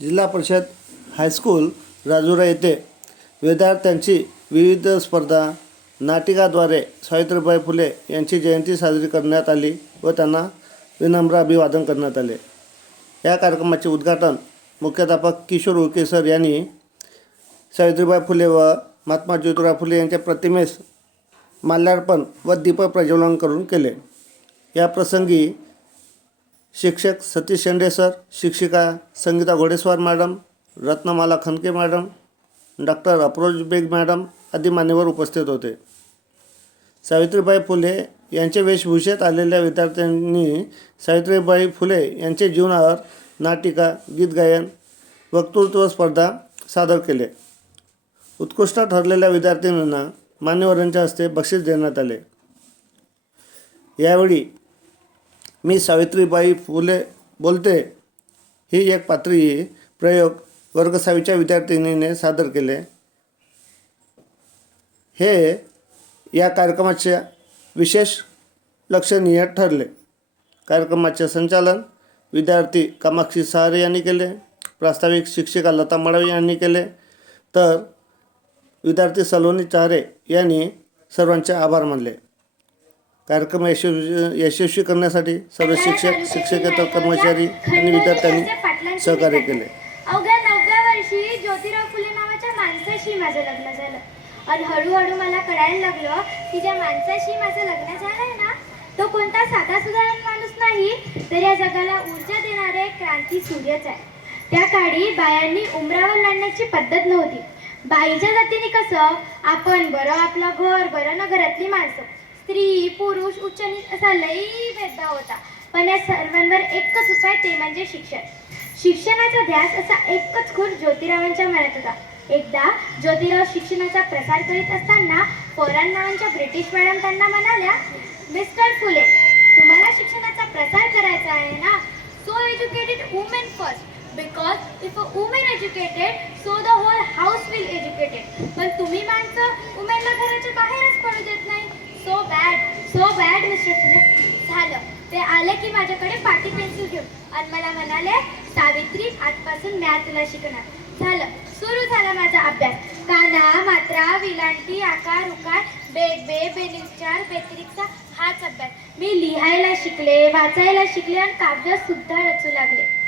जिल्हा परिषद हायस्कूल राजुरा येथे विद्यार्थ्यांची विविध स्पर्धा नाटिकाद्वारे सावित्रीबाई फुले यांची जयंती साजरी करण्यात आली व त्यांना विनम्र अभिवादन करण्यात आले. या कार्यक्रमाचे उद्घाटन मुख्याध्यापक किशोर उके सर यांनी सावित्रीबाई फुले व महात्मा ज्योतिराव फुले यांच्या प्रतिमेस माल्यार्पण व दीप प्रज्वलन करून केले. या प्रसंगी शिक्षक सतीश शेंडे सर शिक्षिका संगीता घोडेस्वार madam Ratnamala Khanke madam doctor Afroz Beg madam आदी मान्यवर उपस्थित होते. सावित्रीबाई फुले यांच्या वेशभूषेत आलेल्या विद्यार्थ्यांनी सावित्रीबाई फुले यांचे जीवनावर नाटिका गीत गायन वक्तृत्व स्पर्धा सादर केले. उत्कृष्ट ठरलेल्या विद्यार्थिनींना मान्यवरांच्या हस्ते बक्षीस देण्यात आले. यावेळी मी सावित्रीबाई फुले बोलते. ही एक पात्री प्रयोग वर्ग सहावीच्या विद्यार्थिनीने सादर केले. हे या कार्यक्रमाचे विशेष लक्षणीय ठरले. कार्यक्रमाचे संचालन विद्यार्थी कामाक्षी सहारे यांनी केले. प्रास्ताविक शिक्षिका लता मडावी यांनी केले. तर विद्यार्थी सलोनी चारे यांनी सर्वांचे आभार मानले. कार्यक्रम यशस्वी यशस्वी करण्यासाठी सर्व शिक्षक शिक्षकेतर कर्मचारी आणि विद्यार्थ्यांनी सहकार्य केले. अवघ्या नवव्या वर्षी ज्योतिराव फुले नावाच्या माणसाशी माझं लग्न झालं. आणि हळूहळू मला कळायला लागलं की ज्या माणसाशी माझं लग्न झालंय ना तो कोणता साधा सुधारण माणूस नाही तर या जगाला ऊर्जा देणारे क्रांती सूर्यच आहे. त्या काळी बायांनी उमरावर लढण्याची पद्धत नव्हती. बाईच्या जातीने कसं आपण बरं आपलं घर बरं ना घरातली माणसं. स्त्री पुरुष उच्च असा लई भेदभाव होता. पण या सर्वांवर एकच उपाय ते म्हणजे शिक्षण. शिक्षणाचा ध्यास असा एकच खूर ज्योतिरावांच्या मनात होता. एकदा ज्योतिराव शिक्षणाचा प्रसार करीत असताना पोरान नावांच्या ब्रिटिश मॅडम त्यांना म्हणाल्या मिस्टर फुले तुम्हाला शिक्षणाचा प्रसार करायचा आहे ना? So educated women first because if a women educated so the whole house will educate so झालं. ते आले की माझ्याकडे पाटी पेन्सिल घेऊन. आणि मला म्हणाले सावित्री आजपासून मॅथ तुला शिकणार. झालं. सुरू झाला माझा अभ्यास. काना मात्रा विलांटी आकार उकार बेग बे बेनिस्टार व्यतिरिक्त हाच अभ्यास. मी लिहायला शिकले वाचायला शिकले आणि काव्य सुद्धा रचू लागले.